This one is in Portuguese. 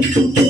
Thank you.